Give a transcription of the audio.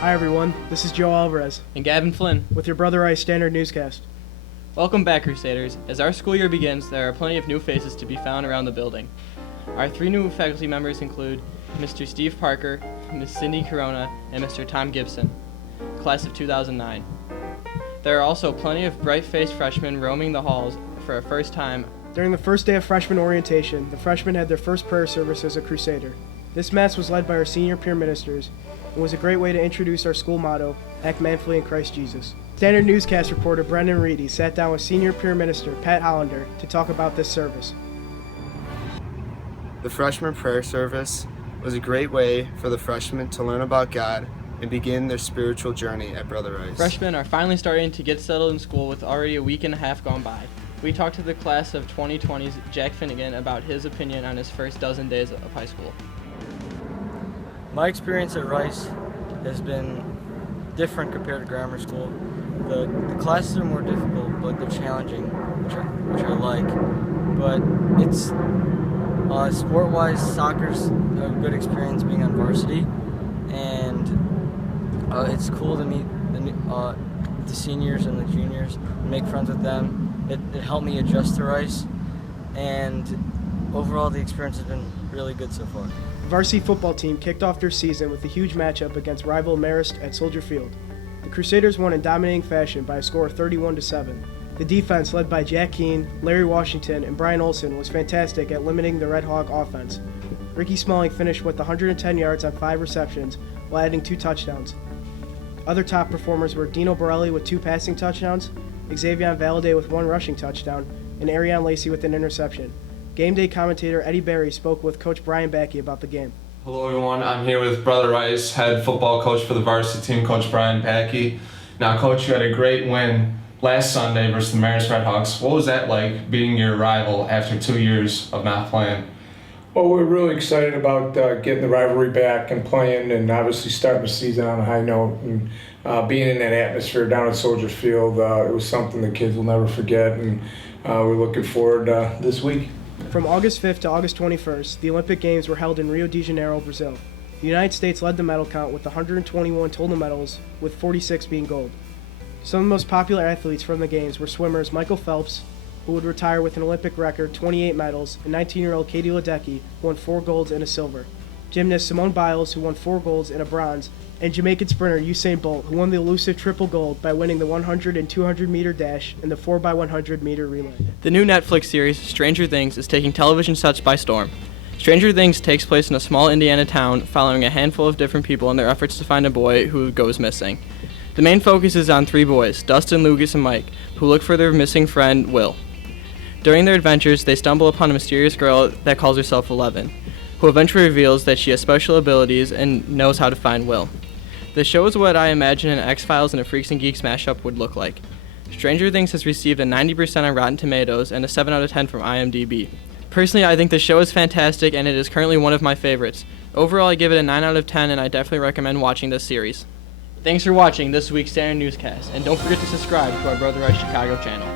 Hi everyone, this is Joe Alvarez and Gavin Flynn with your Brother Rice Standard Newscast. Welcome back, Crusaders. As our school year begins, there are plenty of new faces to be found around the building. Our three new faculty members include Mr. Steve Parker, Ms. Cindy Corona, and Mr. Tom Gibson, class of 2009. There are also plenty of bright-faced freshmen roaming the halls for a first time. During the first day of freshman orientation, the freshmen had their first prayer service as a Crusader. This Mass was led by our senior peer ministers and was a great way to introduce our school motto, Act Manfully in Christ Jesus. Standard Newscast reporter Brendan Reedy sat down with senior peer minister Pat Hollander to talk about this service. The freshman prayer service was a great way for the freshmen to learn about God and begin their spiritual journey at Brother Rice. Freshmen are finally starting to get settled in school with already a week and a half gone by. We talked to the class of 2020's Jack Finnegan about his opinion on his first dozen days of high school. My experience at Rice has been different compared to grammar school. The classes are more difficult, but they're challenging, which I like. But it's sport-wise, soccer's a good experience being on varsity, and it's cool to meet the seniors and the juniors and make friends with them. It helped me adjust to Rice, and overall the experience has been really good so far. The varsity football team kicked off their season with a huge matchup against rival Marist at Soldier Field. The Crusaders won in dominating fashion by a score of 31-7. The defense, led by Jack Keene, Larry Washington, and Brian Olson, was fantastic at limiting the Red Hawk offense. Ricky Smalling finished with 110 yards on 5 receptions while adding 2 touchdowns. Other top performers were Dino Borelli with 2 passing touchdowns, Xavier Valade with 1 rushing touchdown, and Ariane Lacey with an interception. Game day commentator Eddie Berry spoke with Coach Brian Backey about the game. Hello everyone, I'm here with Brother Rice, head football coach for the varsity team, Coach Brian Backey. Now Coach, you had a great win last Sunday versus the Marist Redhawks. What was that like, being your rival after 2 years of not playing? Well, we're really excited about getting the rivalry back and playing, and obviously starting the season on a high note. And being in that atmosphere down at Soldier Field, it was something the kids will never forget, and we're looking forward this week. From August 5th to August 21st, the Olympic Games were held in Rio de Janeiro, Brazil. The United States led the medal count with 121 total medals, with 46 being gold. Some of the most popular athletes from the Games were swimmers Michael Phelps, who would retire with an Olympic record 28 medals, and 19-year-old Katie Ledecky, who won 4 golds and a silver. Gymnast Simone Biles, who won 4 golds and a bronze, and Jamaican sprinter Usain Bolt, who won the elusive triple gold by winning the 100 and 200 meter dash and the 4x100 meter relay. The new Netflix series, Stranger Things, is taking television sets by storm. Stranger Things takes place in a small Indiana town, following a handful of different people in their efforts to find a boy who goes missing. The main focus is on 3 boys, Dustin, Lucas, and Mike, who look for their missing friend, Will. During their adventures, they stumble upon a mysterious girl that calls herself 11, who eventually reveals that she has special abilities and knows how to find Will. The show is what I imagine an X-Files and a Freaks and Geeks mashup would look like. Stranger Things has received a 90% on Rotten Tomatoes and a 7 out of 10 from IMDb. Personally, I think the show is fantastic, and it is currently one of my favorites. Overall, I give it a 9 out of 10, and I definitely recommend watching this series. Thanks for watching this week's Standard Newscast, and don't forget to subscribe to our Brother Rice Chicago channel.